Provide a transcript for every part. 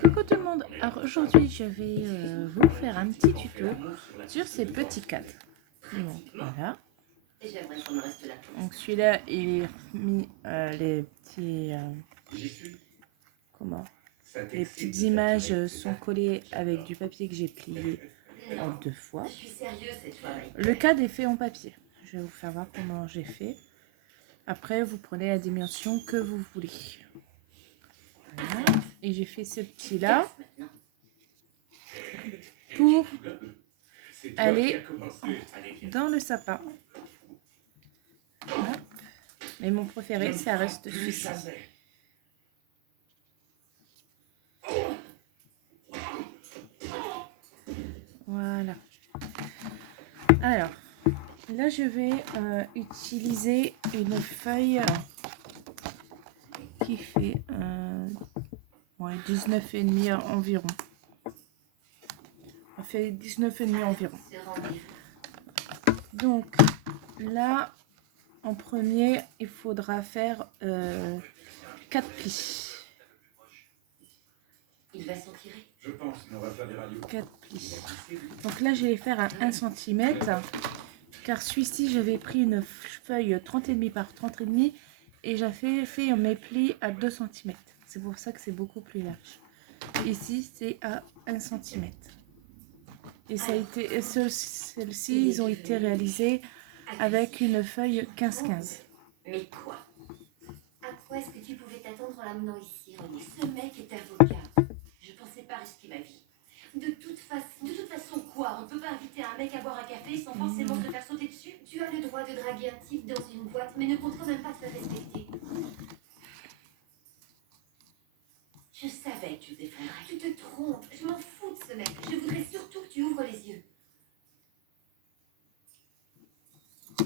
Coucou tout le monde, alors aujourd'hui je vais vous faire un petit tuto sur ces petits cadres. Donc voilà, donc celui-là il est mis les petits, les petites images sont collées avec du papier que j'ai plié en 2 fois. Le cadre est fait en papier, je vais vous faire voir comment j'ai fait. Après vous prenez la dimension que vous voulez. Voilà. Et j'ai fait ce petit là pour aller dans le sapin. Hop. Mais mon préféré, ça reste celui-ci. Voilà. Alors, là, je vais utiliser une feuille qui fait 19,5 environ. Ça fait 19,5 environ. Donc, là, en premier, il faudra faire 4 plis. Il va s'en tirer. Je pense, mais on va faire des radios. 4 plis. Donc là, je vais faire à 1 cm. Car celui-ci, j'avais pris une feuille 30,5 par 30,5 et j'avais fait mes plis à 2 cm. C'est pour ça que c'est beaucoup plus large. Ici, c'est à 1 cm. Et ça a été, celles-ci, ils ont été réalisés avec une feuille 15-15. Mais quoi? À quoi est-ce que tu pouvais t'attendre en l'amenant ici, René? Ce mec est avocat. Je pensais pas risquer ma vie. De toute façon, quoi? On ne peut pas inviter un mec à boire un café sans forcément se faire sauter dessus? Tu as le droit de draguer un type dans une boîte, mais ne compte quand même pas te faire respecter. Je savais que tu te défendrais. Tu te trompes. Je m'en fous de ce mec. Je voudrais surtout que tu ouvres les yeux. Ce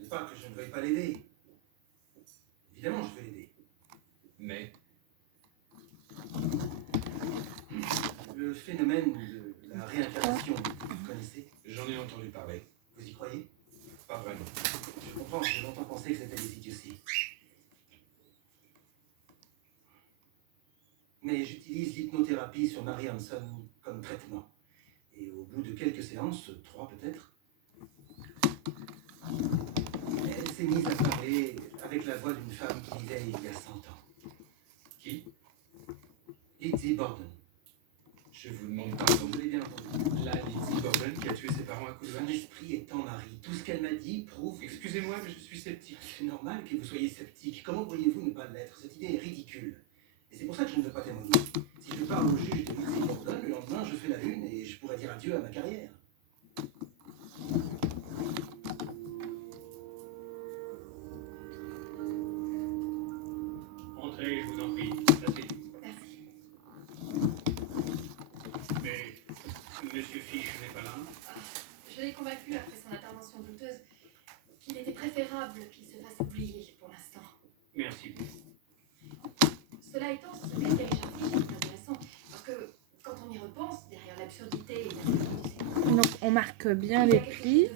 n'est pas que je ne veuille pas l'aider. Évidemment, je vais l'aider. Mais le phénomène de la réincarnation, vous connaissez? J'en ai entendu parler. Vous y croyez? Pas vraiment. Je comprends, j'ai longtemps pensé que c'était des idioties. Mais j'utilise l'hypnothérapie sur Mary Hanson comme traitement. Et au bout de quelques séances, 3 peut-être, elle s'est mise à parler avec la voix d'une femme qui vivait il y a 100 ans. Qui? Lizzie Borden. Je vous demande pardon. Vous l'avez bien entendu. La Lizzie Borden qui a tué ses parents à coups de hache. Son esprit est en Marie. Tout ce qu'elle m'a dit prouve... Excusez-moi, mais je suis sceptique. C'est normal que vous soyez sceptique. Comment pourriez-vous ne pas l'être? Cette idée est ridicule. Et c'est pour ça que je ne veux pas témoigner. Si je parle au juge de Lizzie Borden, le lendemain, je fais la une et je pourrais dire adieu à ma carrière. Entrez, je vous en prie. Asseyez-vous. Merci. Mais Monsieur Fish n'est pas là. Je l'ai convaincu après son intervention douteuse qu'il était préférable qu'il se fasse oublier pour l'instant. Merci beaucoup. Cela étant, ce mec est intéressant parce que quand on y repense, derrière l'absurdité et la Donc on marque bien les plis,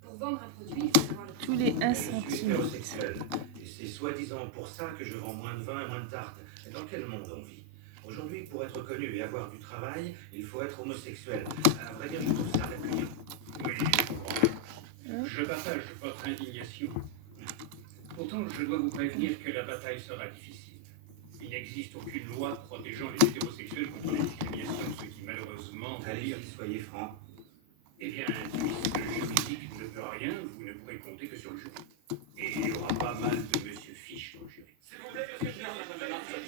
pour vendre un produit, il faut savoir le tous les 1 Je suis cm. hétérosexuel, et c'est soi-disant pour ça que je vends moins de vin et moins de tartes. Mais dans quel monde on vit? Aujourd'hui, pour être connu et avoir du travail, il faut être homosexuel. À vrai dire, je trouve ça répugnant. Oui, je comprends. Je partage votre indignation. Pourtant, je dois vous prévenir que la bataille sera difficile. Il n'existe aucune loi protégeant les hétérosexuels contre la discrimination, ce qui malheureusement veut dire... Allez-y, soyez franc. Eh bien, puisque le juridique ne peut rien, vous ne pourrez compter que sur le jury. Et il y aura pas mal de Monsieur Fish dans le jury. S'il vous plaît, monsieur,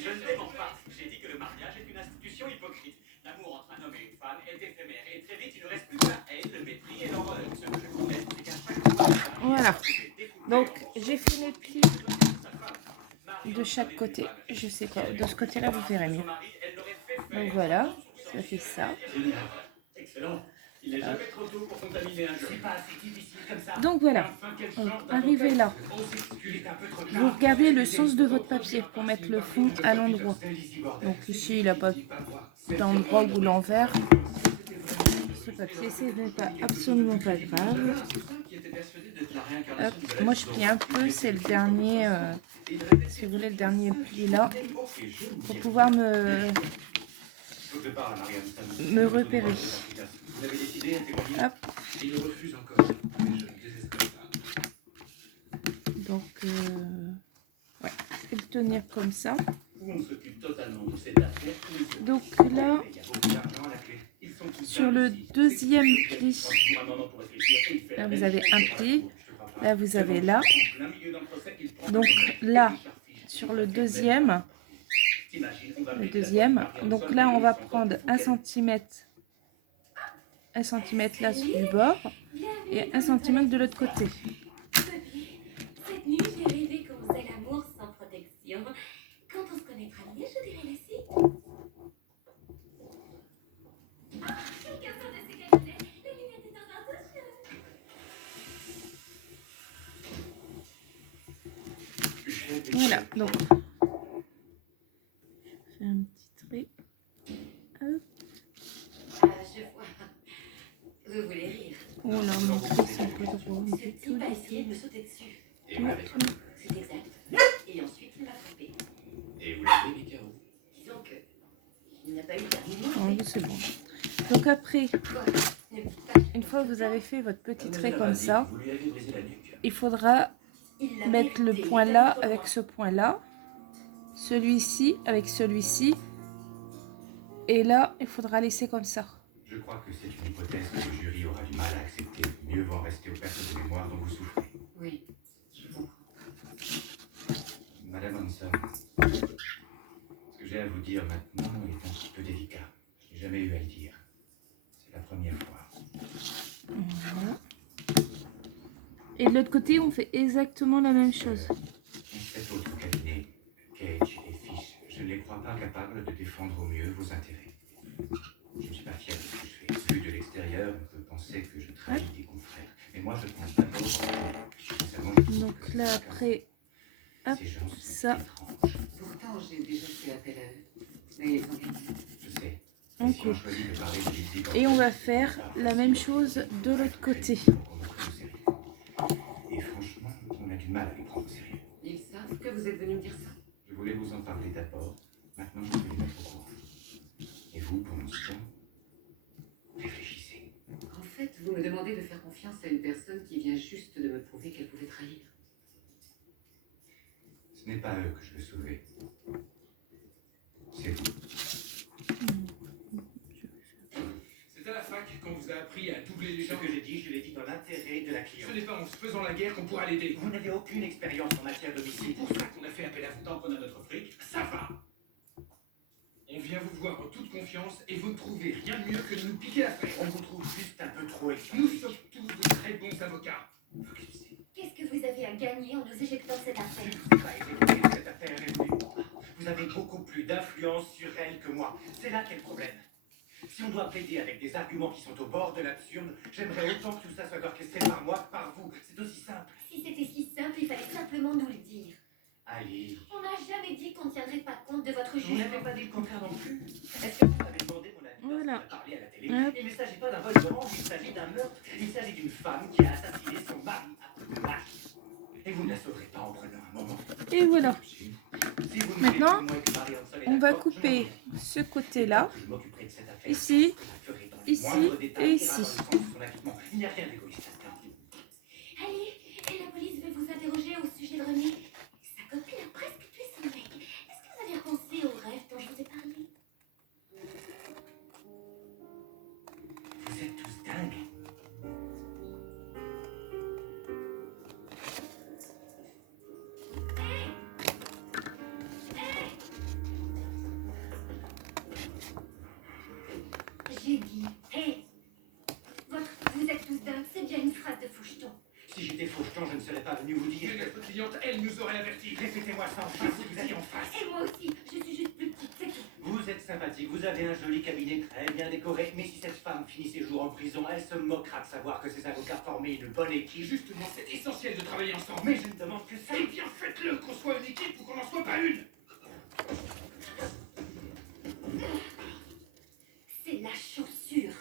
je ne dément pas. J'ai dit que le mariage est une institution hypocrite. L'amour entre un homme et une femme est éphémère et très vite il ne reste plus que la haine, le mépris et l'horreur. Ce que je promets, c'est qu'à chaque fois... Voilà. Donc j'ai fait mes plis de chaque côté. Je sais pas, de ce côté-là vous verrez mieux. Donc voilà, ça fait ça. Excellent. Il n'est jamais trop tôt pour contaminer un jeu. C'est pas assez difficile comme ça. Donc voilà, donc, arrivé là, vous regardez le sens de votre papier pour mettre le fond à l'endroit. Donc ici il n'a pas d'endroit où l'envers. Ce papier, ce n'est pas absolument pas grave. Hop, moi je plie un peu, c'est le dernier si vous voulez, le dernier pli là, pour pouvoir me repérer. Vous avez décidé, témoigner. Hop. Il refuse encore, mais je ne désespère pas. Donc, ouais, je vais le tenir comme ça. On s'occupe totalement de cette affaire. Donc là, Il y a beaucoup d'argent à la clé. Ils sont tous sur là le ici. deuxième pli, Prends un moment pour réfléchir. Et il fait là la vous même avez chose. un pli, là vous avez là. En plein milieu d'un procès, il prend Donc là, sur le deuxième, T'imagines, on va le mettre deuxième, la porte donc Marianne là on va Sol, prendre mais 1 cm là du bord et 1 cm de l'autre côté. Cette nuit, j'ai rêvé qu'on faisait l'amour sans protection. Quand on se connaîtra mieux, je dirai la suite. Ah, quelqu'un sort de ses cabinets. La lumière est encore douce. Voilà, donc je fais un petit trait. Hop. Ah, je vois. Vous voulez rire? Oh là, mon trait c'est un peu drôle. Ce type a essayé de me sauter dessus. Et vous l'avez trouvé. C'est exact. Et ensuite, il m'a frappé. Et vous l'avez mis KO. Disons que il n'a pas eu terminé. Oh, c'est bon. Donc après, Quoi? Ne me dites pas que- une fois que vous avez fait votre petit trait Mademoiselle comme Razi, ça, vous lui avez brisé la nuque. il faudra Il l'a mettre le mérité, point il là l'a fait avec pour ce point là, celui-ci avec celui-ci, et là il faudra laisser comme ça. Je crois que c'est une hypothèse que le jury aura du mal à accepter. Mieux vaut en rester aux pertes de mémoire dont vous souffrez. Oui, je comprends. Madame Hanson, ce que j'ai à vous dire maintenant est un petit peu délicat. Je n'ai jamais eu à le dire. C'est la première fois. Voilà. Et de l'autre côté, on fait exactement la même chose. Cet autre cabinet, Cage et Fish, je ne les crois pas capables de défendre au mieux vos intérêts. Je ne suis pas fier de ce que je fais. Vu de l'extérieur, on peut penser que je trahis des confrères. Mais moi, je pense d'abord. Sincèrement, je trouve Donc que là, c'est après, hop, ces gens sont ça. étranges. Pourtant, j'ai déjà fait appel à eux. Mais tant pis. Je sais. On Mais si on coupe. choisit de parler de Lizzie Et on va Borden, faire la même chose de l'autre côté. Et franchement, on a du mal à les prendre au sérieux. Ils savent que vous êtes venu me dire ça. Je voulais vous en parler d'abord. Maintenant, je vais les mettre au courant. Et vous, pour l'instant, réfléchissez. En fait, vous me demandez de faire confiance à une personne qui vient juste de me prouver qu'elle pouvait trahir. Ce n'est pas eux que je veux sauver. C'est vous. C'est à la fac qu'on vous a appris à doubler les Ce gens. que j'ai dit, je l'ai dit dans l'intérêt de la Ce cliente. n'est pas en se faisant la guerre qu'on pourra l'aider. Vous n'avez aucune expérience en matière C'est d'homicide. pour ça qu'on a fait appel à vous. Tant qu'on a notre fric, ça va. On vient vous voir en toute confiance et vous ne trouvez rien de mieux que de nous piquer l'affaire. On vous trouve juste un peu trop Nous excentrique. sommes tous de très bons avocats. Qu'est-ce que vous avez à gagner en nous éjectant de cette Je affaire? ne vous ai pas éjecté de cette affaire, Emily. Vous avez beaucoup plus d'influence sur elle que moi. C'est là qu'est le problème. Si on doit plaider avec des arguments qui sont au bord de l'absurde, j'aimerais autant que tout ça soit orchestré par moi que par vous. C'est aussi simple. Si c'était si simple, il fallait simplement nous le dire. Ali, On n'a jamais dit qu'on ne tiendrait pas compte de votre vous jugement. n'avez pas dit le contraire non plus. Est-ce que vous avez demandé mon avis Voilà. lorsqu'il a parlé à la télé? Hop. Il ne s'agit pas d'un vol d'orange, il s'agit d'un meurtre. Il s'agit d'une femme qui a assassiné son mari à coups de hache. Et vous ne la sauverez pas en prenant un moment. Et voilà. Si vous ne Maintenant, voulez plus, moi, que Marie Hanson est on va d'accord, je couper m'en vais. ce côté-là, Je m'occuperai de cette affaire. ici, Je la ferai dans les ici moindres détails et qui ici. ira dans le sens de son acquittement. Il n'y a rien d'égoïste là-dedans. Allez, et la police veut vous interroger au sujet de René. Sa copine a presque tué son mec. Est-ce que vous avez repensé au rêve dont je vous ai parlé? Vous êtes tous dingues. J'ai dit, hé! Vous êtes tous dingues, c'est bien une phrase de foucheton. Si j'étais faucheton, je ne serais pas venu vous dire. Mais notre cliente, elle nous aurait avertis. Répétez-moi ça en face si vous êtes en face. Et moi aussi, je suis juste plus petite, c'est tout. Vous êtes sympathique, vous avez un joli cabinet très bien décoré, mais si cette femme finit ses jours en prison, elle se moquera de savoir que ses avocats formaient une bonne équipe. Justement, c'est essentiel de travailler ensemble. Mais je ne demande que ça. Eh bien, faites-le, qu'on soit une équipe ou qu'on n'en soit pas une. C'est la chaussure.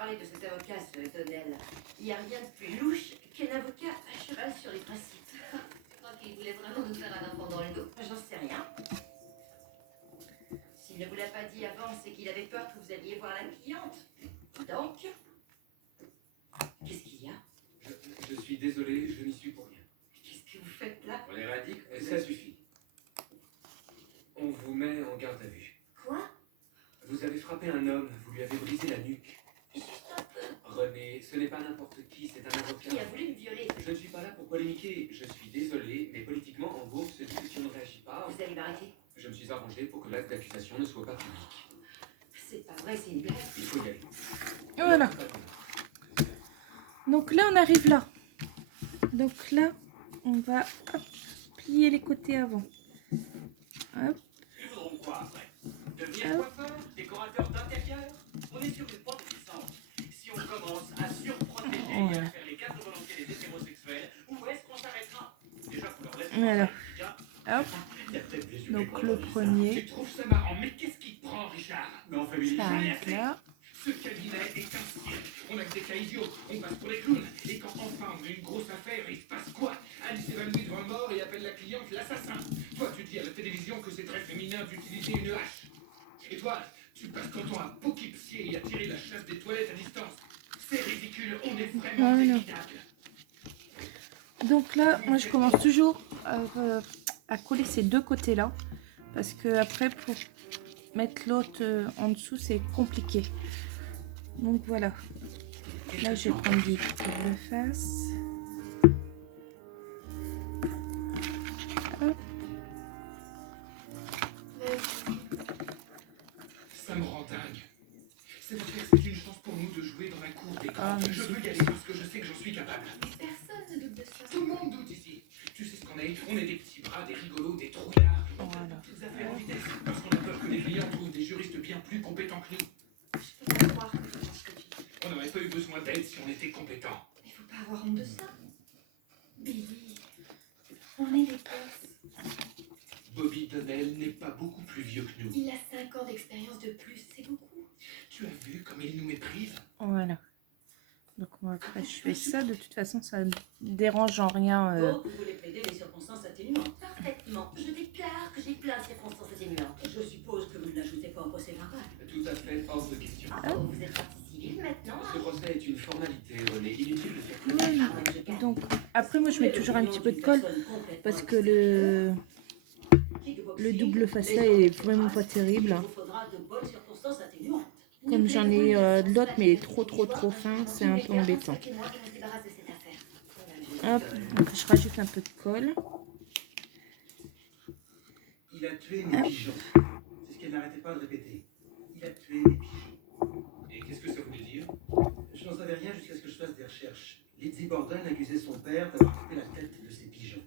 parler de cet avocat, ce Donnell. Il n'y a rien de plus louche qu'un avocat à cheval sur les principes. Tu crois qu'il voulait vraiment nous faire un enfant dans le dos? J'en sais rien. S'il ne vous l'a pas dit avant, c'est qu'il avait peur que vous alliez voir la cliente. Donc, qu'est-ce qu'il y a? Je suis désolé, je n'y suis pour rien. Qu'est-ce que vous faites là? On est radicaux, ça suffit. On vous met en garde à vue. Quoi? Vous avez frappé un homme, vous lui avez brisé la nuque. Juste un peu. René, ce n'est pas n'importe qui, c'est un avocat. Qui a voulu me violer? Je ne suis pas là pour polémiquer, je suis désolé, mais politiquement, en gros, se dit que si on ne réagit pas, Vous allez m'arrêter? je me suis arrangé pour que l'acte d'accusation ne soit pas public. C'est pas vrai, c'est une blague. Il faut y aller. Voilà. Donc là, on arrive là. Donc là, on va hop, plier les côtés avant. Hop. Ils voudront quoi après? Devenir coiffeur, décorateur d'intérieur? On est sur une pente descente. Si on commence à surprotéger et à faire les quatre volontés des hétérosexuels, où est-ce qu'on s'arrêtera? Déjà, faut leur laisser Voilà. penser. Hop. Il y a peut-être des Donc humains le qui premier, Tu trouves ça marrant, mais qu'est-ce qui te prend, Richard? Mais en famille, ça j'en ai arrive assez. là. Ce cabinet est un cirque. On a que des cas idiots, on passe pour les clowns. Et quand enfin on a une grosse affaire, il se passe quoi? Alice s'évanouit devant le mort et appelle la cliente l'assassin. Toi, tu dis à la télévision que c'est très féminin d'utiliser une hache. Et toi, tu passes ton temps à pouquipsier et à tirer la chasse des toilettes à distance. C'est ridicule, on est vraiment Voilà. équitable. Donc là, moi je commence toujours à coller ces deux côtés là. Parce que après, pour mettre l'autre en dessous, c'est compliqué. Donc voilà. Là, je vais prendre du double face. Hop. Ça me rend dingue. Cette affaire, c'est une chance pour nous de jouer dans la cour des Ah, grands. mais Je c'est- veux y aller parce que je sais que j'en suis capable. Personne ne doute de ça. Tout le monde doute ici. Tu sais ce qu'on est? On est des petits bras, des rigolos, des trouillards. On traite Voilà. de petites affaires en vitesse parce qu'on a peur que les clients trouvent des juristes bien plus compétents que nous. Je peux pas croire que tu penses ce que tu dis. On n'aurait pas eu besoin d'aide si on était compétents. Il faut pas avoir honte de ça. Billy, on est des gosses. Bobby Donnell n'est pas beaucoup plus vieux que nous. Il a 5 ans d'expérience de plus, c'est beaucoup. Tu as vu comme il nous méprise? Voilà. Donc moi, après, je fais ça. De toute façon, ça ne dérange en rien. Oh, vous voulez plaider les circonstances atténuantes? Parfaitement. Je déclare que j'ai plein de circonstances atténuantes. Je suppose que vous ne l'ajoutez pas au procès verbal. Tout à fait, hors de question. Ah, oh, vous êtes partie civile maintenant? Ce procès est une formalité, René. Inutile de faire plus. Voilà. Ah, ouais, je calme. Donc après, moi, je mets toujours un petit peu de colle. Parce que le double face là est vraiment pas terrible. Il vous faudra de bonnes circonstances atténuantes. Comme j'en ai de l'autre, mais trop fin, c'est un peu embêtant. Hop, donc je rajoute un peu de colle. Il a tué mes pigeons. C'est ce qu'elle n'arrêtait pas de répéter. Il a tué mes pigeons. Et qu'est-ce que ça voulait dire? Je n'en savais rien jusqu'à ce que je fasse des recherches. Lizzie Borden accusait son père d'avoir coupé la tête de ses pigeons.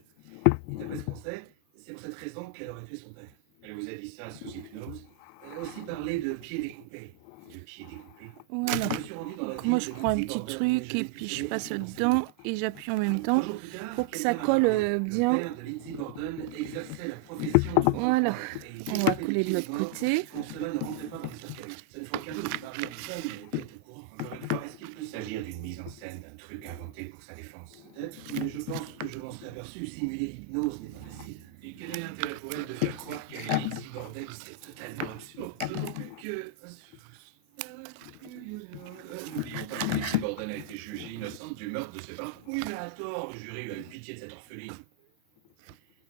Et d'après ce qu'on sait, c'est pour cette raison qu'elle aurait tué son père. Elle vous a dit ça sous hypnose? Elle a aussi parlé de pieds découpés. De pieds découpés? Voilà. Je me suis rendu dans la Donc ville moi, de je prends un Lizzie petit Borden, truc je et l'ai puis je filmé passe sur dedans et j'appuie en même temps. 3 jours plus tard, pour que quelqu'un ça m'a colle, rappelé. bien. Le père de Lizzie Borden exerçait la profession de Voilà. coiffeur et il On va découpait coller les de l'autre pieds morts côté. quand cela ne rentrait pas dans le cercueil. Ça ne faut aucun doute, Marie Anderson était au courant. Encore une fois, est-ce qu'il peut s'agir d'une mise en scène, d'un truc inventé pour sa défense? Peut-être, mais je pense que je m'en serais aperçu. Simuler l'hypnose n'est pas facile. Et quel est l'intérêt pour elle de faire croire qu'elle est Lizzie Borden? C'est totalement absurde. D'autant plus que... N'oublions pas que Lizzie Borden a été jugée innocente du meurtre de ses parents. Oui, mais à tort, le jury a eu pitié de cette orpheline.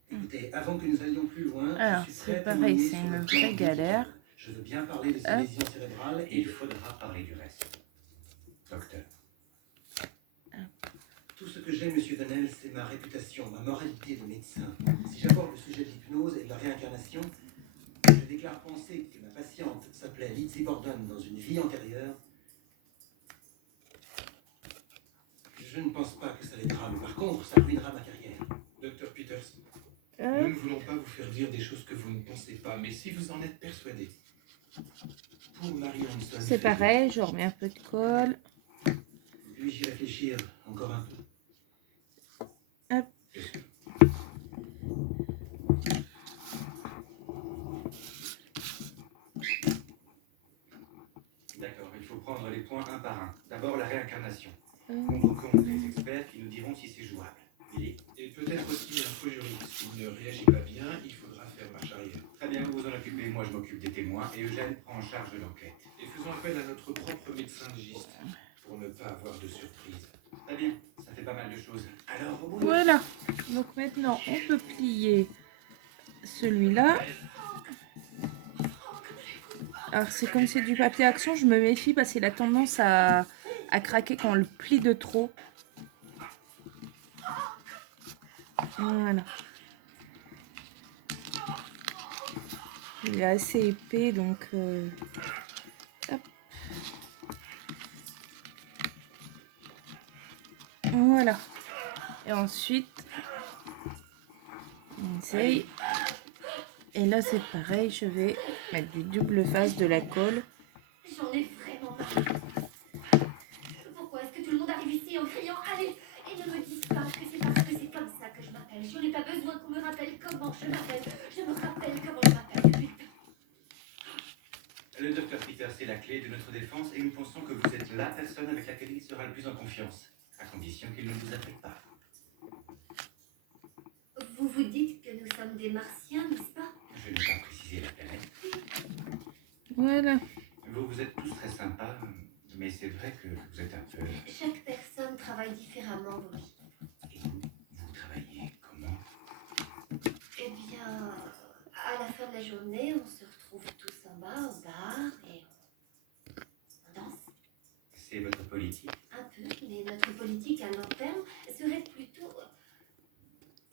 Écoutez, avant que nous allions plus loin, Alors, je suis c'est prêt à pareil, témoigner c'est sur une le plan vraie médical. galère. Je veux bien parler de ses Hop. lésions cérébrales Et il faudra parler du reste. Docteur. tout ce que j'ai, monsieur Donnell, c'est ma réputation, ma moralité de médecin. Si j'aborde le sujet de l'hypnose et de la réincarnation, je déclare penser que ma patiente s'appelait Lizzie Borden dans une vie antérieure. Je ne pense pas que ça l'aidera, mais par contre, ça ruinera ma carrière. Docteur Peters, nous Hop. ne voulons pas vous faire dire des choses que vous ne pensez pas, mais si vous en êtes persuadé, pour Marie Hanson... C'est pareil, je remets un peu de colle. Puis-je y réfléchir encore un peu? Hop. D'accord, il faut prendre les points un par un. D'abord la réincarnation. Euh, Convoquons les experts qui nous diront si c'est jouable. Billy? Et peut-être aussi un faux juriste. S'il ne réagit pas bien, il faudra faire marche arrière. Très bien, vous vous en occupez, moi je m'occupe des témoins et Eugène prend en charge de l'enquête. Et faisons appel à notre propre médecin légiste pour ne pas avoir de surprise. Très bien, ça fait pas mal de choses. Alors, au bout. Voilà. Donc maintenant, on peut plier celui-là. Alors c'est comme c'est du papier action, je me méfie parce qu'il a tendance à craquer quand on le plie de trop. Voilà. Il est assez épais, donc... hop. Voilà. Et ensuite, on essaye. Et là, c'est pareil, je vais mettre du double face de la colle. J'en ai vraiment marre. Pourquoi est-ce que tout le monde arrive ici en criant allez? Et ne me disent pas que c'est parce que c'est comme ça que je m'appelle. Je n'ai pas besoin qu'on me rappelle comment je m'appelle. Je me rappelle comment je m'appelle depuis le temps. Le docteur Peter, c'est la clé de notre défense et nous pensons que vous êtes la personne avec laquelle il sera le plus en confiance, à condition qu'il ne vous affecte pas. Vous vous dites que nous sommes des martiens, n'est-ce pas? Je n'ai pas précisé la planète. Voilà. Vous êtes tous très sympas, mais c'est vrai que vous êtes un peu... Chaque personne travaille différemment, Bobby. Et vous travaillez comment? Eh bien, à la fin de la journée, on se retrouve tous en bas, au bar, et on danse. C'est votre politique? Un peu, mais notre politique à long terme serait plutôt...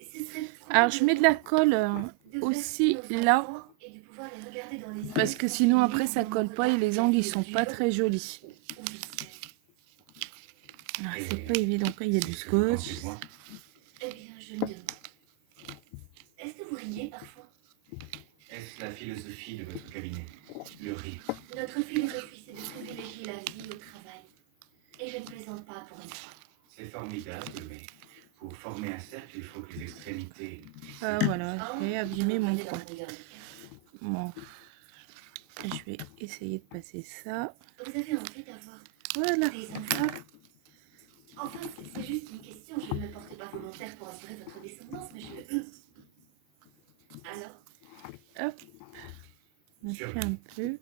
Ce serait Alors je mets de la colle de aussi placer nos là, enfants et de pouvoir les regarder dans les yeux parce que sinon après ça colle pas et les angles ils sont pas très jolis. ou vicieux. Ah, c'est pas évident quand il y a du scotch. Pensez-moi. Eh bien, je me demande. Est-ce que vous riez parfois? Est-ce la philosophie de votre cabinet? Le rire. Notre philosophie, c'est de privilégier la vie au travail. Et je ne plaisante pas pour une fois. C'est formidable, mais pour former un cercle, il faut que les extrémités... Ah voilà, j'ai abîmé mon Je coin. reconnais dans Bon, je vais essayer de passer ça. Vous avez envie d'avoir Voilà. des enfants? Enfin, c'est juste une question. Je ne me porte pas volontaire pour assurer votre descendance, mais je... Alors, On fait un peu.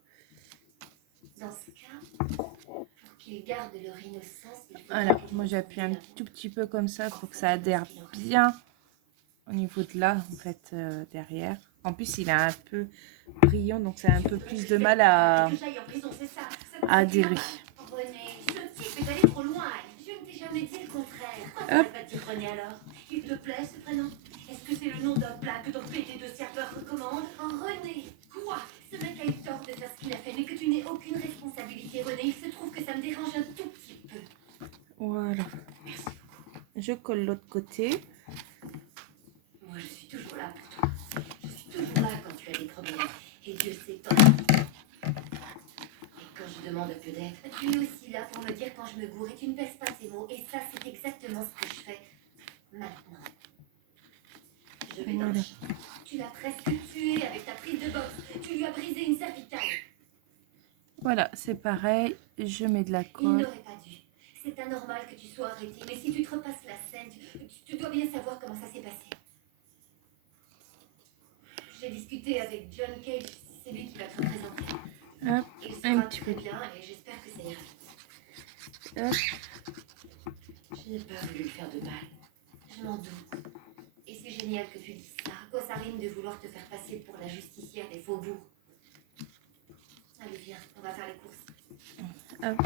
dans ce cas, pour qu'ils gardent leur innocence, il faut Alors, moi j'appuie un tout petit peu comme ça pour que ça adhère bien au niveau de là, en fait, derrière. En plus, il est un peu brillant, donc ça a un peu plus de mal à Que j'aille en prison, c'est ça. adhérer. René, ce type est allé trop loin. Je ne t'ai jamais dit le contraire. Pourquoi Hop. pas dire René alors? Il te plaît ce prénom? Est-ce que c'est le nom d'un plat que ton PD de serveur recommande? René, quoi? Ce mec a eu tort de faire ce qu'il a fait, mais que tu n'aies aucune responsabilité, René. Il se trouve que ça me dérange un tout petit peu. Voilà. Je colle l'autre côté. Moi, je suis toujours là pour toi. Je suis toujours là quand tu as des problèmes. Et Dieu sait quand. Et quand je demande un peu d'aide, tu es aussi là pour me dire quand je me gourre et tu ne pèses pas tes mots. Et ça, c'est exactement ce que je fais maintenant. Je vais dans le Voilà. champ. Tu l'as presque tué avec ta prise de boxe. Tu lui as brisé une cervicale. Voilà, c'est pareil. Je mets de la Il colle. n'aurait pas dû. C'est anormal que tu sois arrêté. Mais si tu te repasses la scène, tu dois bien savoir comment ça s'est passé. J'ai discuté avec John Cage. C'est lui qui va te représenter. Hop, Il un sera petit très peu. bien et j'espère que ça ira vite. Hop. Je n'ai pas voulu lui faire de mal. Je m'en doute. Et c'est génial que tu dises ça. À quoi ça rime de vouloir te faire passer pour la justicière des faubourgs? Allez, viens, on va faire les courses. Hop.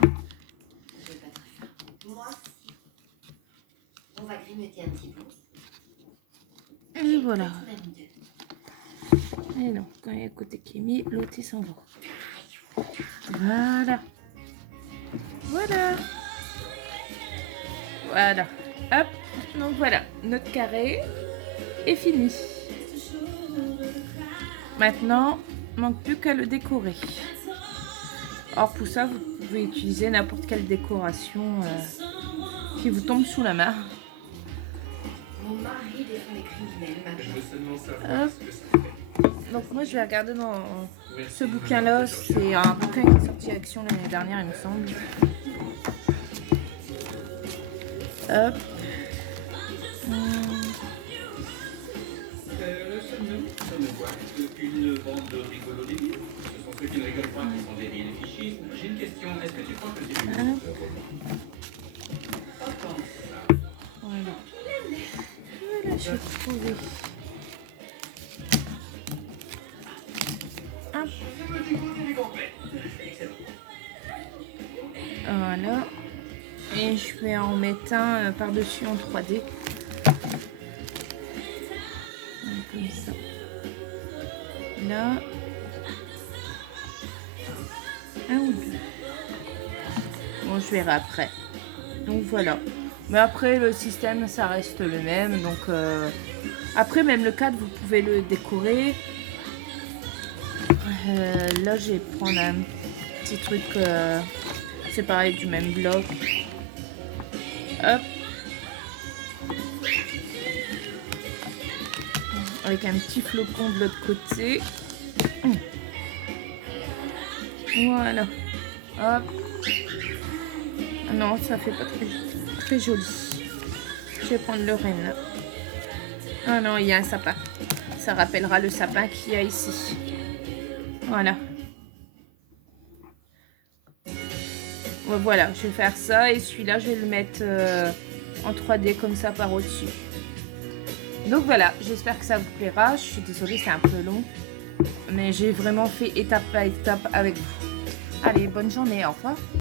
Je vais pas très faim. Moi, si. On va grignoter un petit bout. Et voilà. Peut-être même deux. Et donc, quand il y a le côté qui est mis, l'autre il s'en va. Voilà. Voilà. Voilà. Hop. Donc voilà, notre carré est fini. Maintenant, manque plus qu'à le décorer. Or pour ça, vous pouvez utiliser n'importe quelle décoration qui vous tombe sous la main. Mon mari défend les criminels, ma Je vie. veux seulement savoir Hop. ce que ça fait. Donc moi je vais regarder dans ce bouquin-là. C'est un bouquin qui est sorti à Action l'année dernière, il me semble. Hop. Le seul nom, ça me voit. Une bande de rigolos débiles. Ce sont ceux qui ne rigolent pas qui sont débiles et fichistes. J'ai une question. Est-ce que tu crois que c'est une roman? Pas tant que ça. Voilà. Voilà, j'ai trouvé. Hop. Le petit goût, il est complet. Excellent. Voilà. Et je vais en mettre un par-dessus en 3D. Comme ça. Là. Un ou deux. Bon, je verrai après. Donc voilà. Mais après, le système, ça reste le même. Donc après, même le cadre, vous pouvez le décorer. Là, je vais prendre un petit truc. C'est pareil, du même bloc. Hop. Avec un petit flocon de l'autre côté. Voilà. Hop. Ah non, ça fait pas très joli. Je vais prendre le renne là. Ah non, il y a un sapin. Ça rappellera le sapin qu'il y a ici. Voilà. Voilà, je vais faire ça. Et celui-là, je vais le mettre en 3D comme ça par au-dessus. Donc voilà, j'espère que ça vous plaira. Je suis désolée, c'est un peu long. Mais j'ai vraiment fait étape par étape avec vous. Allez, bonne journée, au revoir.